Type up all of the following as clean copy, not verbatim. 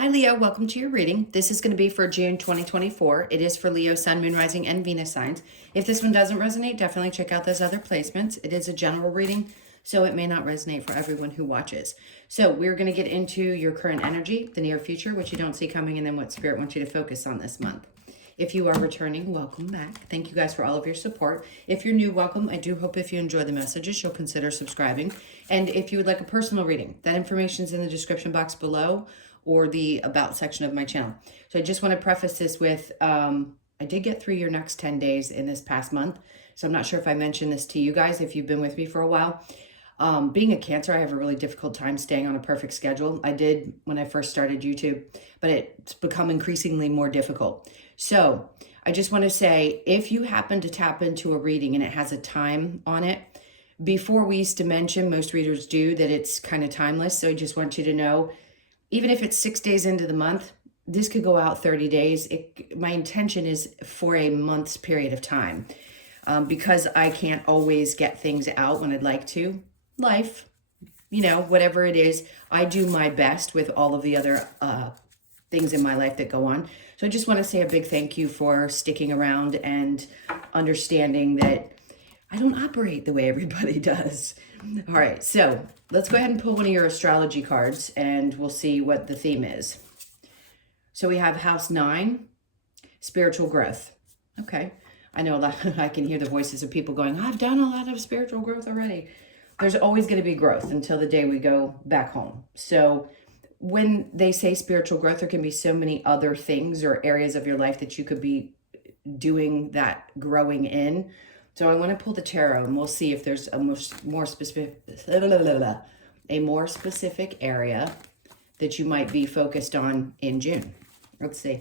Hi Leo, welcome to your reading. This is going to be for June 2024. It is for Leo, Sun, Moon, Rising, and Venus signs. If this one doesn't resonate, definitely check out those other placements. It is a general reading, so it may not resonate for everyone who watches. So we're going to get into your current energy, the near future, which you don't see coming, and then what Spirit wants you to focus on this month. If you are returning, welcome back. Thank you guys for all of your support. If you're new, welcome. I do hope if you enjoy the messages, you'll consider subscribing. And if you would like a personal reading, that information is in the description box below or the about section of my channel. So I just want to preface this with, I did get through your next 10 days in this past month. So I'm not sure if I mentioned this to you guys, if you've been with me for a while. Being a Cancer, I have a really difficult time staying on a perfect schedule. I did when I first started YouTube, but it's become increasingly more difficult. So I just want to say, if you happen to tap into a reading and it has a time on it, before we used to mention, most readers do, that it's kind of timeless. So I just want you to know, even if it's 6 days into the month, this could go out 30 days. My intention is for a month's period of time, because I can't always get things out when I'd like to. Life, you know, whatever it is, I do my best with all of the other things in my life that go on. So I just want to say a big thank you for sticking around and understanding that I don't operate the way everybody does. All right, so let's go ahead and pull one of your astrology cards and we'll see what the theme is. So we have House 9, spiritual growth. Okay, I know a lot, I can hear the voices of people going, I've done a lot of spiritual growth already. There's always going to be growth until the day we go back home. So when they say spiritual growth, there can be so many other things or areas of your life that you could be doing that growing in. So I want to pull the tarot and we'll see if there's a more specific area that you might be focused on in June. Let's see.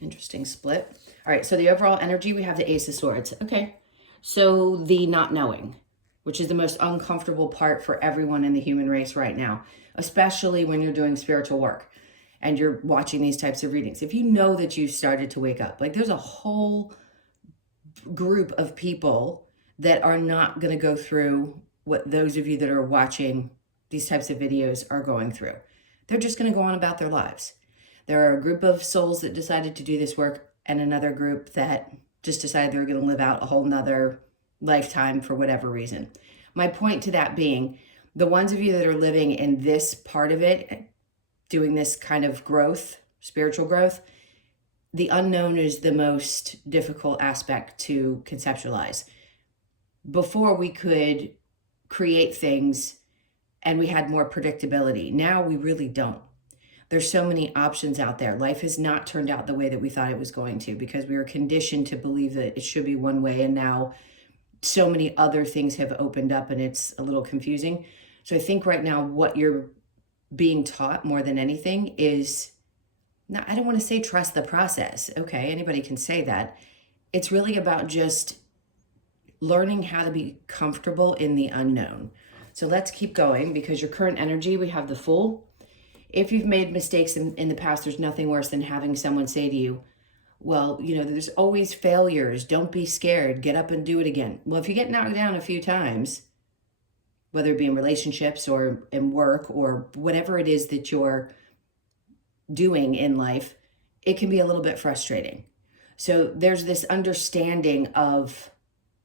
Interesting split. All right, so the overall energy, we have the Ace of Swords. Okay, so the not knowing, which is the most uncomfortable part for everyone in the human race right now, especially when you're doing spiritual work and you're watching these types of readings. If you know that you started to wake up, like there's a whole group of people that are not going to go through what those of you that are watching these types of videos are going through. They're just going to go on about their lives. There are a group of souls that decided to do this work and another group that just decided they were going to live out a whole nother lifetime for whatever reason. My point to that being, the ones of you that are living in this part of it, doing this kind of growth, spiritual growth, the unknown is the most difficult aspect to conceptualize. Before we could create things and we had more predictability. Now we really don't. There's so many options out there. Life has not turned out the way that we thought it was going to because we were conditioned to believe that it should be one way, and now so many other things have opened up and it's a little confusing. So I think right now what you're being taught more than anything is, now, I don't want to say trust the process. Okay, anybody can say that. It's really about just learning how to be comfortable in the unknown. So let's keep going, because your current energy, we have the Fool. If you've made mistakes in the past, there's nothing worse than having someone say to you, well, you know, there's always failures. Don't be scared. Get up and do it again. Well, if you get knocked down a few times, whether it be in relationships or in work or whatever it is that you're doing in life, it can be a little bit frustrating. So there's this understanding of,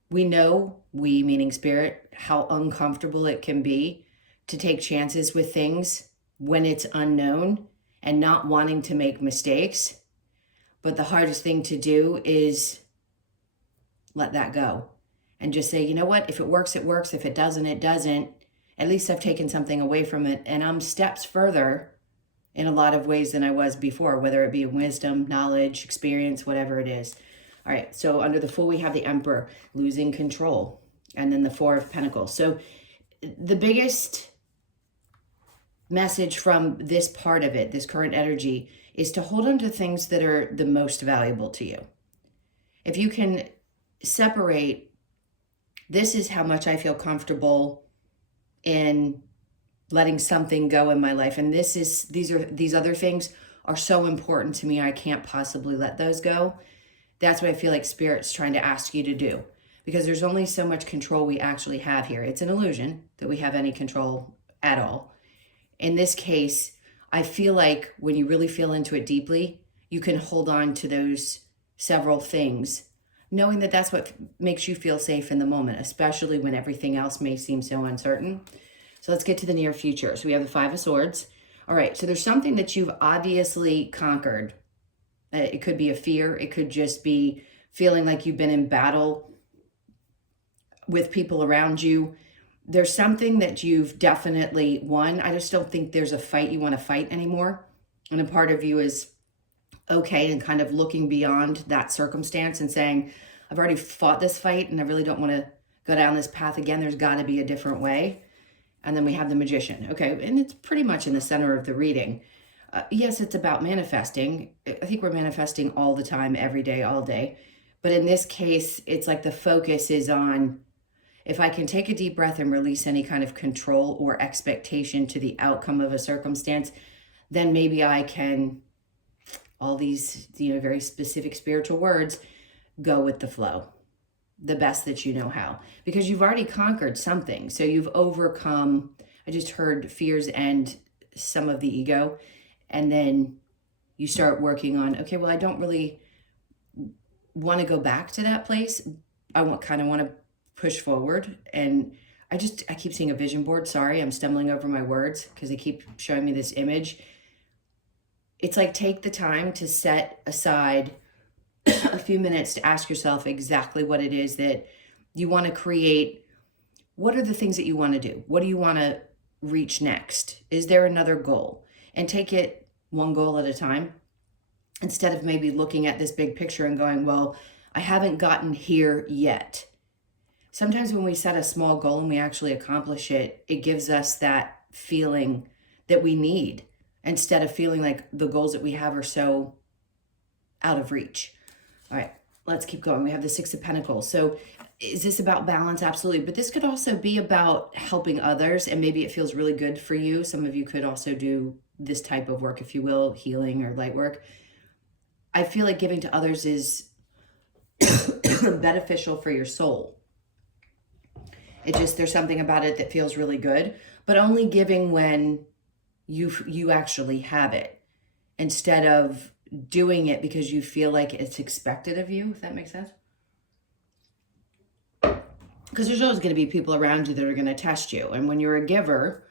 we know, we meaning Spirit, how uncomfortable it can be to take chances with things when it's unknown and not wanting to make mistakes. But the hardest thing to do is let that go and just say, you know what, if it works, it works. If it doesn't, it doesn't. At least I've taken something away from it, and I'm steps further in a lot of ways than I was before, whether it be wisdom, knowledge, experience, whatever it is. All right, so under the Fool, we have the Emperor, losing control, and then the Four of Pentacles. So the biggest message from this part of it, this current energy, is to hold on to things that are the most valuable to you. If you can separate, this is how much I feel comfortable in letting something go in my life, and these other things are so important to me, I can't possibly let those go. That's what I feel like Spirit's trying to ask you to do, because there's only so much control we actually have here. It's an illusion that we have any control at all. In this case, I feel like when you really feel into it deeply, you can hold on to those several things, knowing that that's what makes you feel safe in the moment, especially when everything else may seem so uncertain. So let's get to the near future. So we have the Five of Swords. All right, so there's something that you've obviously conquered. It could be a fear. It could just be feeling like you've been in battle with people around you. There's something that you've definitely won. I just don't think there's a fight you want to fight anymore. And a part of you is okay and kind of looking beyond that circumstance and saying, I've already fought this fight and I really don't want to go down this path again. There's got to be a different way. And then we have the Magician. Okay, and it's pretty much in the center of the reading. Yes, it's about manifesting. I think we're manifesting all the time, every day, all day. But in this case, it's like the focus is on, if I can take a deep breath and release any kind of control or expectation to the outcome of a circumstance, then maybe I can, all these, very specific spiritual words, go with the flow, the best that you know how, because you've already conquered something. So you've overcome, I just heard fears and some of the ego. And then you start working on, okay, well, I don't really want to go back to that place. I kind of want to push forward. And I keep seeing a vision board. Sorry, I'm stumbling over my words because they keep showing me this image. It's like, take the time to set aside a few minutes to ask yourself exactly what it is that you want to create. What are the things that you want to do? What do you want to reach next? Is there another goal? And take it one goal at a time, instead of maybe looking at this big picture and going, well, I haven't gotten here yet. Sometimes when we set a small goal and we actually accomplish it, it gives us that feeling that we need, instead of feeling like the goals that we have are so out of reach. All right, let's keep going. We have the Six of Pentacles. So is this about balance? Absolutely. But this could also be about helping others, and maybe it feels really good for you. Some of you could also do this type of work, if you will, healing or light work. I feel like giving to others is beneficial for your soul. There's something about it that feels really good, but only giving when you actually have it, instead of doing it because you feel like it's expected of you, if that makes sense. Because there's always going to be people around you that are going to test you. And when you're a giver,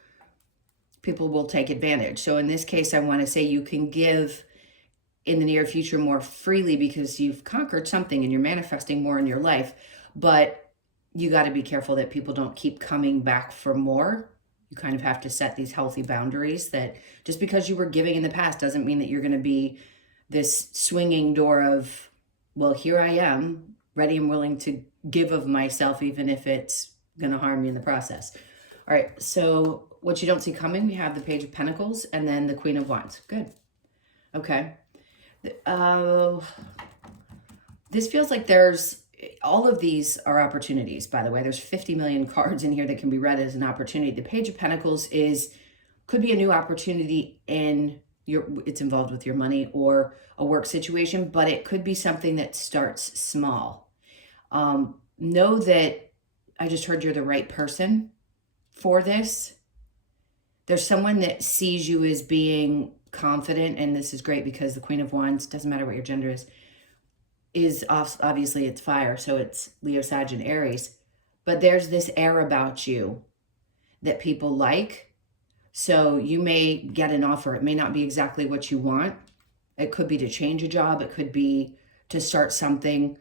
people will take advantage. So in this case, I want to say you can give in the near future more freely because you've conquered something and you're manifesting more in your life. But you got to be careful that people don't keep coming back for more. You kind of have to set these healthy boundaries, that just because you were giving in the past doesn't mean that you're going to be this swinging door of, well, here I am, ready and willing to give of myself, even if it's going to harm me in the process. All right, so what you don't see coming, we have the Page of Pentacles and then the Queen of Wands. Good. Okay. This feels like all of these are opportunities, by the way. There's 50 million cards in here that can be read as an opportunity. The Page of Pentacles could be a new opportunity it's involved with your money or a work situation, but it could be something that starts small. Know that I just heard you're the right person for this. There's someone that sees you as being confident, and this is great because the Queen of Wands, doesn't matter what your gender is obviously it's fire, so it's Leo, Sag, and Aries. But there's this air about you that people like. So you may get an offer. It may not be exactly what you want. It could be to change a job. It could be to start something.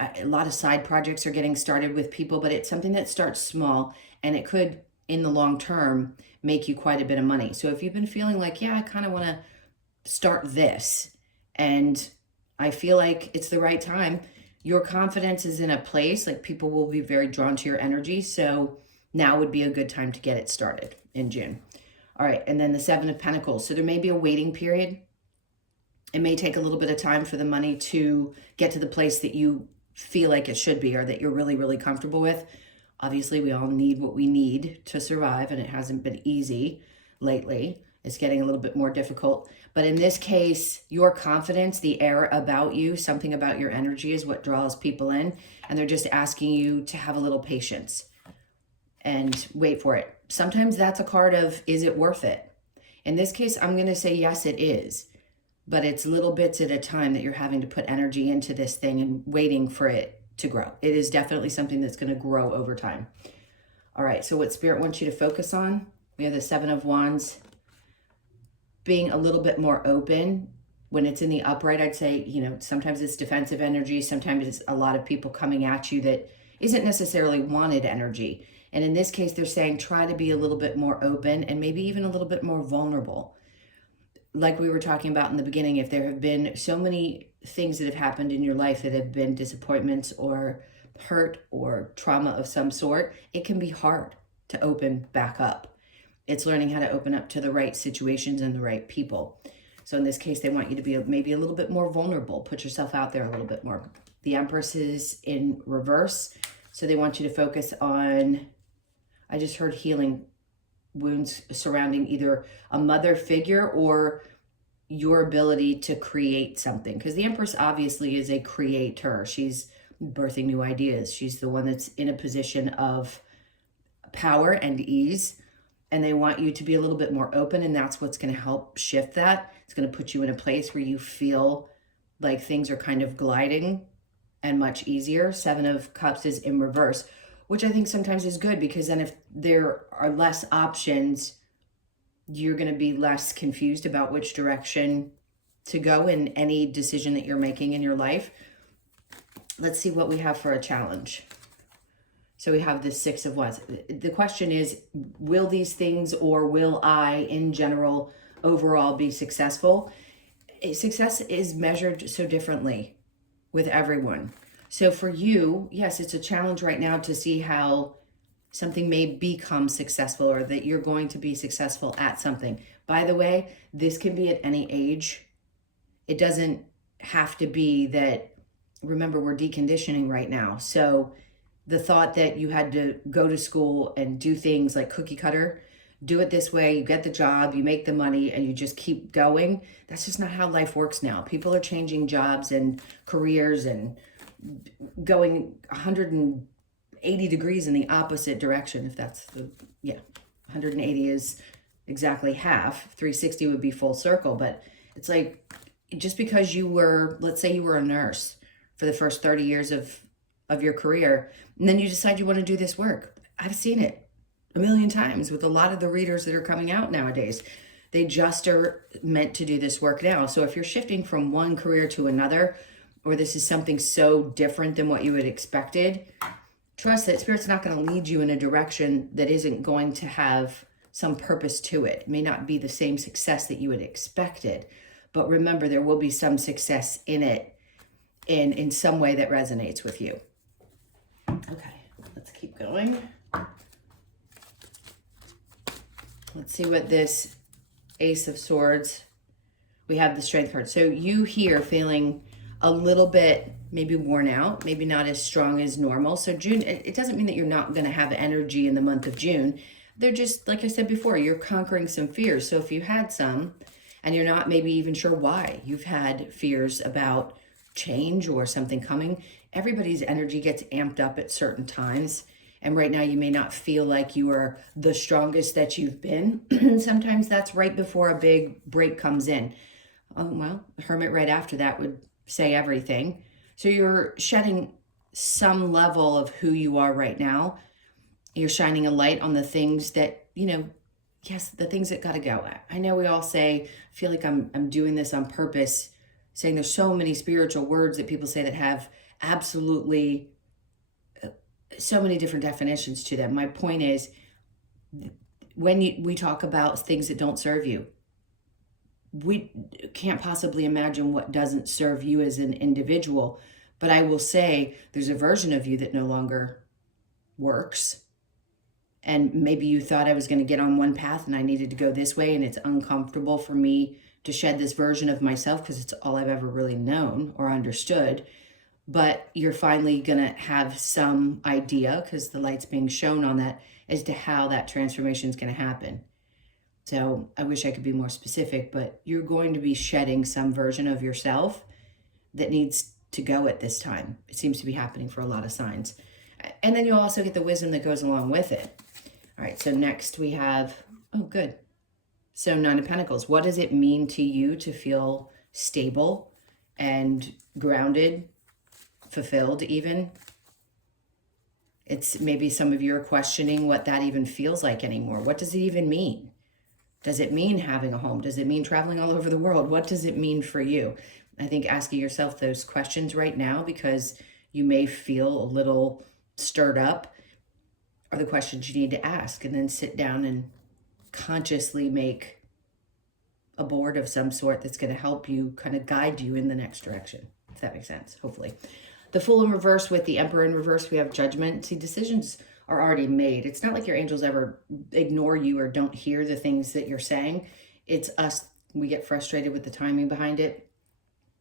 A lot of side projects are getting started with people, but it's something that starts small, and it could, in the long term, make you quite a bit of money. So if you've been feeling like, yeah, I kind of want to start this, and I feel like it's the right time, your confidence is in a place, like people will be very drawn to your energy. So now would be a good time to get it started in June. All right, and then the Seven of Pentacles. So there may be a waiting period. It may take a little bit of time for the money to get to the place that you feel like it should be, or that you're really, really comfortable with. Obviously, we all need what we need to survive, and it hasn't been easy lately. It's getting a little bit more difficult. But in this case, your confidence, the air about you, something about your energy is what draws people in. And they're just asking you to have a little patience and wait for it. Sometimes that's a card of, is it worth it? In this case, I'm going to say yes, it is. But it's little bits at a time that you're having to put energy into this thing and waiting for it to grow. It is definitely something that's going to grow over time. All right, so what Spirit wants you to focus on, we have the Seven of Wands. Being a little bit more open. When it's in the upright, I'd say, sometimes it's defensive energy. Sometimes it's a lot of people coming at you that isn't necessarily wanted energy. And in this case, they're saying try to be a little bit more open and maybe even a little bit more vulnerable. Like we were talking about in the beginning, if there have been so many things that have happened in your life that have been disappointments or hurt or trauma of some sort, it can be hard to open back up. It's learning how to open up to the right situations and the right people. So in this case, they want you to be maybe a little bit more vulnerable. Put yourself out there a little bit more. The Empress is in reverse. So they want you to focus on, I just heard healing wounds surrounding either a mother figure or your ability to create something. Because the Empress obviously is a creator. She's birthing new ideas. She's the one that's in a position of power and ease. And they want you to be a little bit more open, and that's what's going to help shift that. It's going to put you in a place where you feel like things are kind of gliding and much easier. Seven of Cups is in reverse, which I think sometimes is good, because then if there are less options, you're going to be less confused about which direction to go in any decision that you're making in your life. Let's see what we have for a challenge. So we have the Six of Wands. The question is, will these things, or will I in general overall be successful? Success is measured so differently with everyone. So for you, yes, it's a challenge right now to see how something may become successful, or that you're going to be successful at something. By the way, this can be at any age. It doesn't have to be that, remember, we're deconditioning right now. So the thought that you had to go to school and do things like cookie cutter, do it this way, you get the job, you make the money, and you just keep going. That's just not how life works now. People are changing jobs and careers and going 180 degrees in the opposite direction, if that's 180 is exactly half. 360 would be full circle. But it's like, just because you were, let's say you were a nurse for the first 30 years of your career, and then you decide you want to do this work. I've seen it a million times with a lot of the readers that are coming out nowadays. They just are meant to do this work now. So if you're shifting from one career to another, or this is something so different than what you had expected, trust that Spirit's not going to lead you in a direction that isn't going to have some purpose to it. It may not be the same success that you had expected, but remember, there will be some success in it in some way that resonates with you. Okay, let's keep going. Let's see what this Ace of Swords, we have the Strength card. So you here feeling a little bit maybe worn out, maybe not as strong as normal. So June, it doesn't mean that you're not going to have energy in the month of June. They're just, like I said before, you're conquering some fears. So if you had some and you're not maybe even sure why you've had fears about change or something coming, everybody's energy gets amped up at certain times. And right now you may not feel like you are the strongest that you've been. Sometimes that's right before a big break comes in. Well, the Hermit right after that would say everything. So you're shedding some level of who you are right now. You're shining a light on the things that, yes, the things that got to go. I know we all say, I feel like I'm doing this on purpose, saying there's so many spiritual words that people say that have absolutely so many different definitions to them. My point is, when we talk about things that don't serve you, we can't possibly imagine what doesn't serve you as an individual. But I will say there's a version of you that no longer works. And maybe you thought I was going to get on one path and I needed to go this way, and it's uncomfortable for me to shed this version of myself because it's all I've ever really known or understood. But you're finally going to have some idea, because the light's being shown on that, as to how that transformation is going to happen. So I wish I could be more specific, but you're going to be shedding some version of yourself that needs to go at this time. It seems to be happening for a lot of signs. And then you'll also get the wisdom that goes along with it. All right, so next we have, oh, good. So 9 of Pentacles, what does it mean to you to feel stable and grounded, fulfilled even? It's maybe some of you are questioning what that even feels like anymore. What does it even mean? Does it mean having a home? Does it mean traveling all over the world? What does it mean for you? I think asking yourself those questions right now, because you may feel a little stirred up, are the questions you need to ask, and then sit down and consciously make a board of some sort that's going to help you, kind of guide you in the next direction, if that makes sense, hopefully. The Fool in reverse with the Emperor in reverse, we have Judgment. See, decisions are already made. It's not like your angels ever ignore you or don't hear the things that you're saying. It's us. We get frustrated with the timing behind it.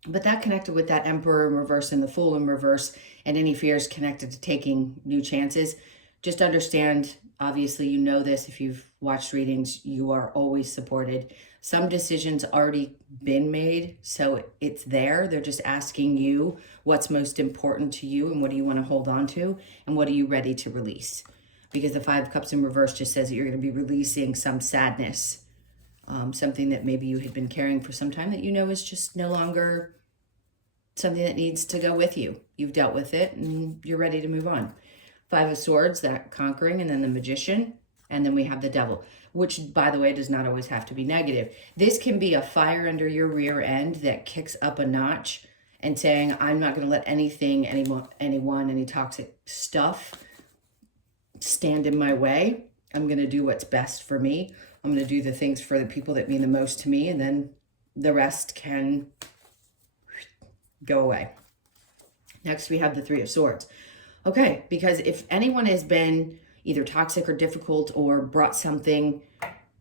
But that connected with that Emperor in reverse and the Fool in reverse, and any fears connected to taking new chances. Just understand, obviously you know this, if you've watched readings, you are always supported. Some decisions already been made, so it's there. They're just asking you what's most important to you and what do you want to hold on to and what are you ready to release. Because the 5 of Cups in reverse just says that you're going to be releasing some sadness, something that maybe you had been carrying for some time that you know is just no longer something that needs to go with you. You've dealt with it and you're ready to move on. 5 of Swords, that conquering, and then the Magician, and then we have the Devil, which, by the way, does not always have to be negative. This can be a fire under your rear end that kicks up a notch and saying, I'm not going to let anything, anyone, any toxic stuff stand in my way. I'm going to do what's best for me. I'm going to do the things for the people that mean the most to me, and then the rest can go away. Next, we have the 3 of Swords. Okay, because if anyone has been either toxic or difficult or brought something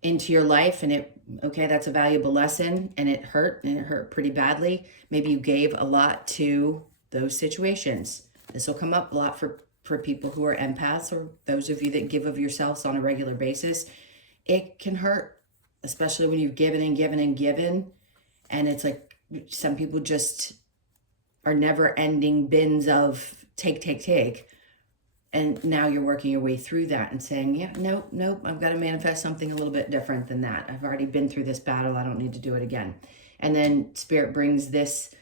into your life and that's a valuable lesson and it hurt pretty badly. Maybe you gave a lot to those situations. This will come up a lot for people who are empaths or those of you that give of yourselves on a regular basis. It can hurt, especially when you've given and given and given. And it's like some people just are never ending bins of take. And now you're working your way through that and saying, yeah, nope, I've got to manifest something a little bit different than that. I've already been through this battle. I don't need to do it again. And then Spirit brings this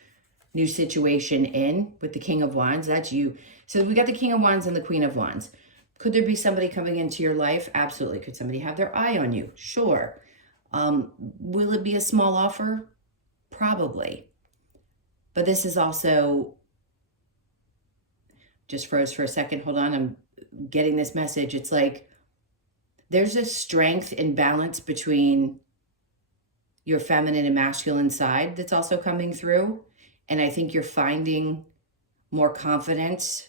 new situation in with the King of Wands. That's you. So we got the King of Wands and the Queen of Wands. Could there be somebody coming into your life? Absolutely. Could somebody have their eye on you? Sure. Will it be a small offer? Probably. But this is also... Just froze for a second. Hold on. I'm getting this message. It's like there's a strength and balance between your feminine and masculine side that's also coming through. And I think you're finding more confidence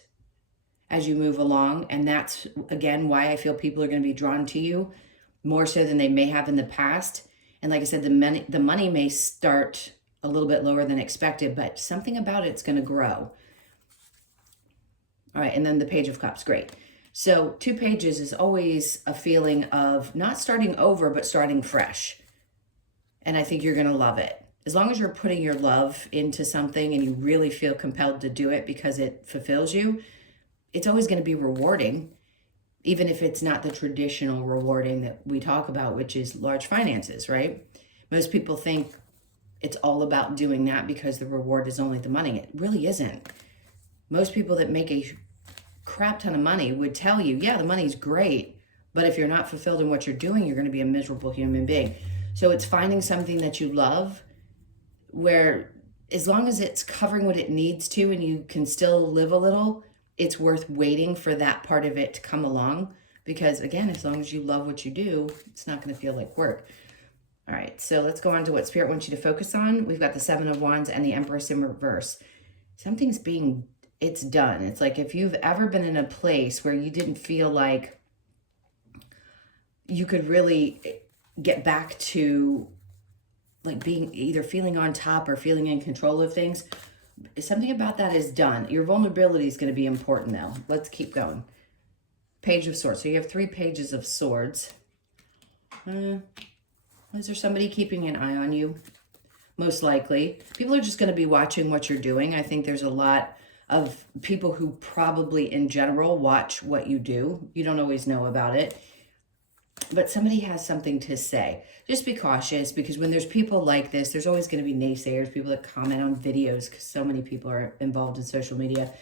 as you move along. And that's, again, why I feel people are going to be drawn to you more so than they may have in the past. And like I said, the money may start a little bit lower than expected, but something about it's going to grow. All right, and then the Page of Cups, great. So 2 pages is always a feeling of not starting over, but starting fresh. And I think you're going to love it. As long as you're putting your love into something and you really feel compelled to do it because it fulfills you, it's always going to be rewarding, even if it's not the traditional rewarding that we talk about, which is large finances, right? Most people think it's all about doing that because the reward is only the money. It really isn't. Most people that make a crap ton of money would tell you, yeah, the money's great, but if you're not fulfilled in what you're doing, you're going to be a miserable human being. So it's finding something that you love where as long as it's covering what it needs to and you can still live a little, it's worth waiting for that part of it to come along. Because again, as long as you love what you do, it's not going to feel like work. All right, so let's go on to what Spirit wants you to focus on. We've got the 7 of Wands and the Empress in reverse. Something's it's done. It's like if you've ever been in a place where you didn't feel like you could really get back to like being either feeling on top or feeling in control of things, something about that is done. Your vulnerability is going to be important though. Let's keep going. Page of Swords. So you have 3 pages of swords. Is there somebody keeping an eye on you? Most likely. People are just going to be watching what you're doing. I think there's a lot of people who probably in general watch what you do. You don't always know about it. but somebody has something to say. Just be cautious, because when there's people like this, there's always going to be naysayers, people that comment on videos, because so many people are involved in social media.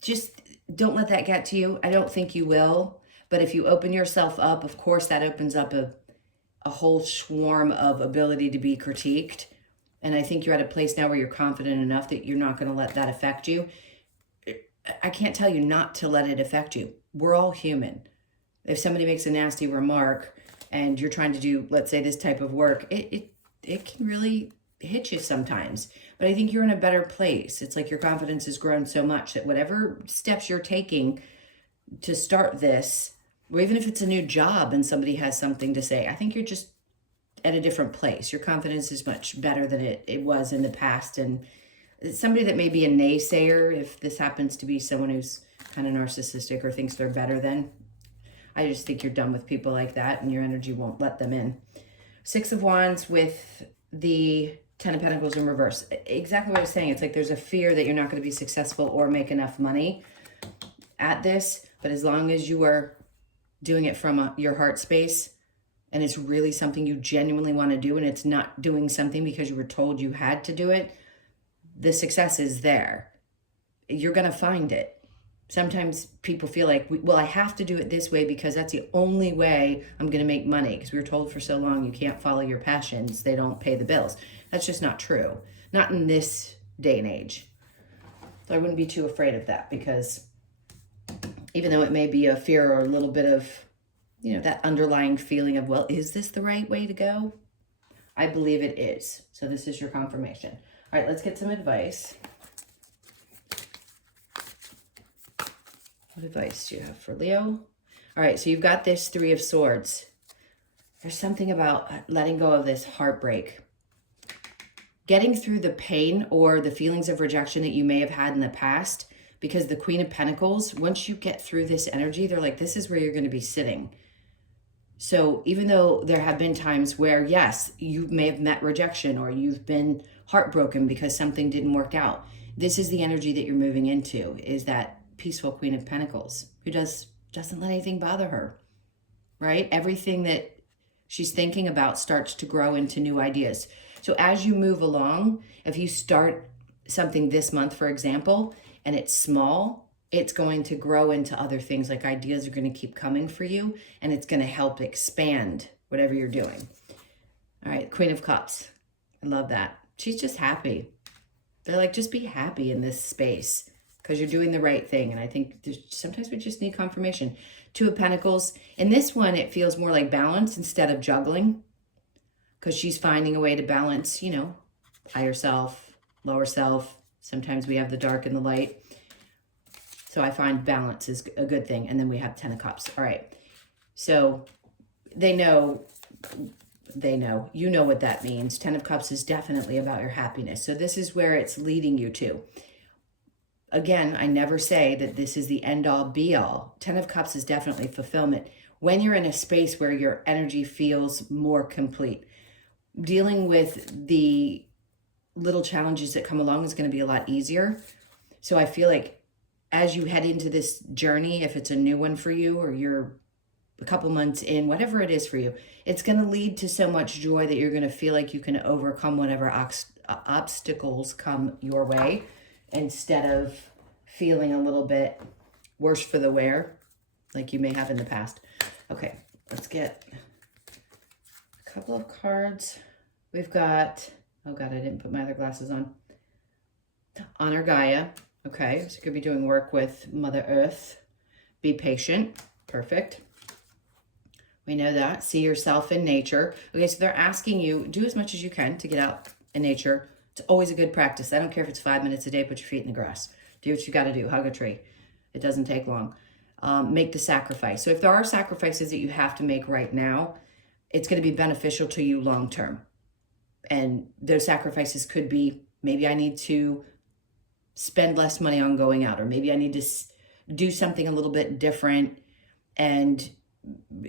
Just don't let that get to you. I don't think you will. But if you open yourself up, of course, that opens up a whole swarm of ability to be critiqued. And I think you're at a place now where you're confident enough that you're not going to let that affect you. I can't tell you not to let it affect you. We're all human. If somebody makes a nasty remark and you're trying to do, let's say, this type of work, it can really hit you sometimes. But I think you're in a better place. It's like your confidence has grown so much that whatever steps you're taking to start this, or even if it's a new job and somebody has something to say, I think you're just at a different place. Your confidence is much better than it was in the past. And somebody that may be a naysayer, if this happens to be someone who's kind of narcissistic or thinks they're better than, I just think you're done with people like that, and your energy won't let them in. 6 of Wands with the 10 of Pentacles in reverse. Exactly what I was saying. It's like there's a fear that you're not going to be successful or make enough money at this. But as long as you are doing it from your heart space, and it's really something you genuinely want to do, and it's not doing something because you were told you had to do it, the success is there. You're going to find it. Sometimes people feel like, well, I have to do it this way because that's the only way I'm going to make money. Because we were told for so long, you can't follow your passions. They don't pay the bills. That's just not true. Not in this day and age. So I wouldn't be too afraid of that, because even though it may be a fear or a little bit of, you know, that underlying feeling of, well, is this the right way to go? I believe it is. So this is your confirmation. All right, let's get some advice. What advice do you have for Leo? All right, so you've got this 3 of Swords. There's something about letting go of this heartbreak. Getting through the pain or the feelings of rejection that you may have had in the past, because the Queen of Pentacles, once you get through this energy, they're like, this is where you're going to be sitting. So even though there have been times where, yes, you may have met rejection or you've been heartbroken because something didn't work out, this is the energy that you're moving into, is that peaceful Queen of Pentacles who doesn't let anything bother her, right? Everything that she's thinking about starts to grow into new ideas. So as you move along, if you start something this month, for example, and it's small, it's going to grow into other things. Like ideas are going to keep coming for you, and it's going to help expand whatever you're doing. All right, Queen of Cups. I love that. She's just happy. They're like, just be happy in this space because you're doing the right thing. And I think sometimes we just need confirmation. 2 of Pentacles. In this one, it feels more like balance instead of juggling, because she's finding a way to balance, you know, higher self, lower self. Sometimes we have the dark and the light. So I find balance is a good thing. And then we have 10 of Cups. All right. So you know what that means. 10 of Cups is definitely about your happiness. So this is where it's leading you to. Again, I never say that this is the end all be all. 10 of Cups is definitely fulfillment. When you're in a space where your energy feels more complete, dealing with the little challenges that come along is going to be a lot easier. So I feel like as you head into this journey, if it's a new one for you or you're a couple months in, whatever it is for you, it's going to lead to so much joy that you're going to feel like you can overcome whatever obstacles come your way, instead of feeling a little bit worse for the wear like you may have in the past. Okay, let's get a couple of cards. We've got, oh God, I didn't put my other glasses on. Honor Gaia. Okay, so you could be doing work with Mother Earth. Be patient. Perfect. We know that. See yourself in nature. Okay, so they're asking you, do as much as you can to get out in nature. It's always a good practice. I don't care if it's 5 minutes a day, put your feet in the grass. Do what you got to do. Hug a tree. It doesn't take long. Make the sacrifice. So if there are sacrifices that you have to make right now, it's going to be beneficial to you long term. And those sacrifices could be, maybe I need to spend less money on going out, or maybe I need to do something a little bit different and,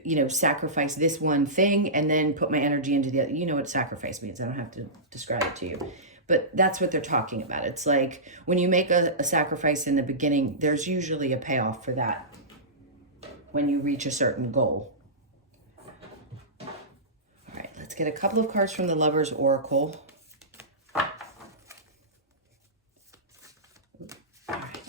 you know, sacrifice this one thing and then put my energy into the other. You know what sacrifice means. I don't have to describe it to you. But that's what they're talking about. It's like when you make a sacrifice in the beginning, there's usually a payoff for that when you reach a certain goal. Let's get a couple of cards from the Lover's Oracle. All right.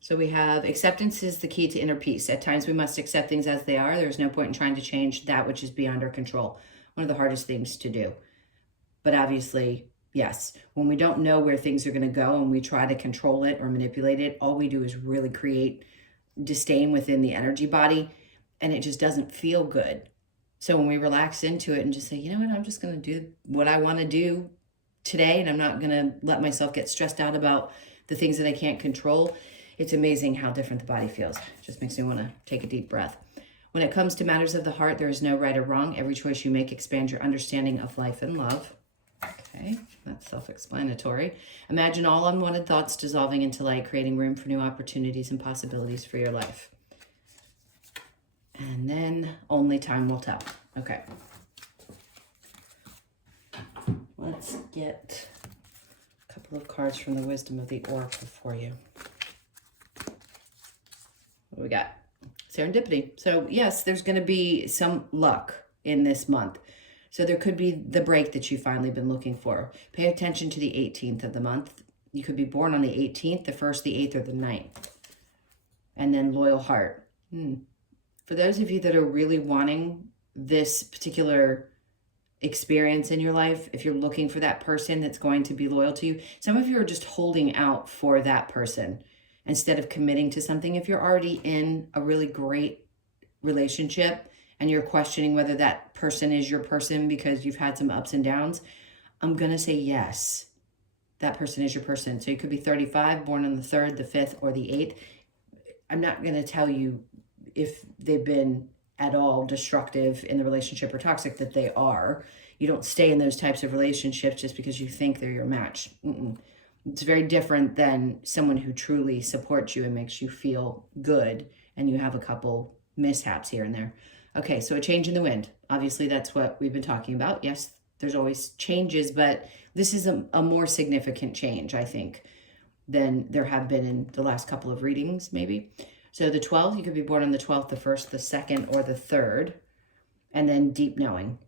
So we have acceptance is the key to inner peace. At times we must accept things as they are. There's no point in trying to change that which is beyond our control. One of the hardest things to do. But obviously, yes, when we don't know where things are going to go and we try to control it or manipulate it, all we do is really create disdain within the energy body, and it just doesn't feel good. So when we relax into it and just say, you know what, I'm just going to do what I want to do today, and I'm not going to let myself get stressed out about the things that I can't control, it's amazing how different the body feels. It just makes me want to take a deep breath. When it comes to matters of the heart, there is no right or wrong. Every choice you make expands your understanding of life and love. Okay, that's self-explanatory. Imagine all unwanted thoughts dissolving into light, creating room for new opportunities and possibilities for your life. And then only time will tell. Okay. Let's get a couple of cards from the Wisdom of the Oracle for you. What do we got? Serendipity. So yes, there's going to be some luck in this month. So there could be the break that you've finally been looking for. Pay attention to the 18th of the month. You could be born on the 18th, the 1st, the 8th, or the 9th. And then loyal heart. For those of you that are really wanting this particular experience in your life, if you're looking for that person that's going to be loyal to you, some of you are just holding out for that person instead of committing to something. If you're already in a really great relationship and you're questioning whether that person is your person because you've had some ups and downs, I'm going to say yes, that person is your person. So you could be 35, born on the 3rd, the 5th, or the 8th. I'm not going to tell you if they've been at all destructive in the relationship or toxic, that they are. You don't stay in those types of relationships just because you think they're your match. It's very different than someone who truly supports you and makes you feel good and you have a couple mishaps here and there. Okay, so a change in the wind. Obviously, that's what we've been talking about. Yes, there's always changes, but this is a more significant change, I think, than there have been in the last couple of readings, maybe. So the 12th, you could be born on the 12th, the 1st, the 2nd, or the 3rd. And then deep knowing.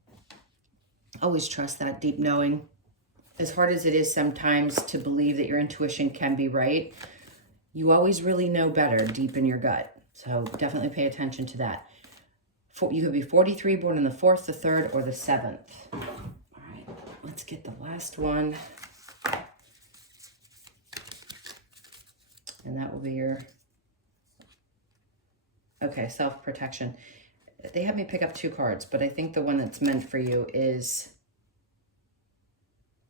Always trust that deep knowing. As hard as it is sometimes to believe that your intuition can be right, you always really know better deep in your gut. So definitely pay attention to that. You could be 43, born on the 4th, the 3rd, or the 7th. All right, let's get the last one. And that will be your, okay, self-protection. They had me pick up 2 cards, but I think the one that's meant for you is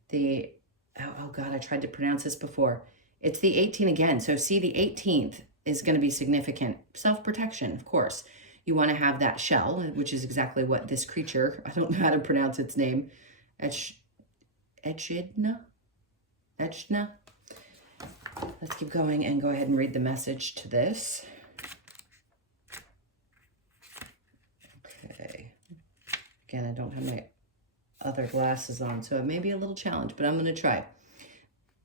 the, oh God, I tried to pronounce this before. It's the 18 again. So see, the 18th is going to be significant. Self-protection, of course. You want to have that shell, which is exactly what this creature, I don't know how to pronounce its name, Echidna? Let's keep going and go ahead and read the message to this. Okay. Again, I don't have my other glasses on, so it may be a little challenge, but I'm going to try.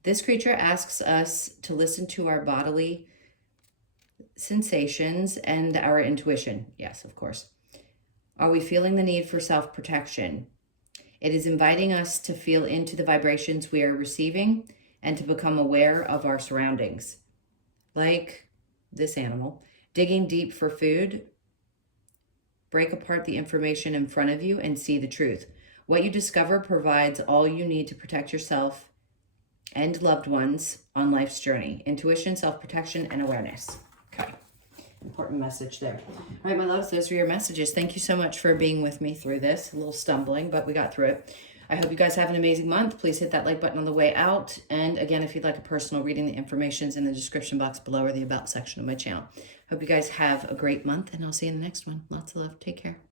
This creature asks us to listen to our bodily sensations and our intuition. Yes, of course. Are we feeling the need for self-protection? It is inviting us to feel into the vibrations we are receiving and to become aware of our surroundings. Like this animal, digging deep for food, break apart the information in front of you and see the truth. What you discover provides all you need to protect yourself and loved ones on life's journey. Intuition, self-protection, and awareness. Okay, important message there. All right, my loves, those are your messages. Thank you so much for being with me through this. A little stumbling, but we got through it. I hope you guys have an amazing month. Please hit that like button on the way out. And again, if you'd like a personal reading, the information's in the description box below or the about section of my channel. Hope you guys have a great month, and I'll see you in the next one. Lots of love. Take care.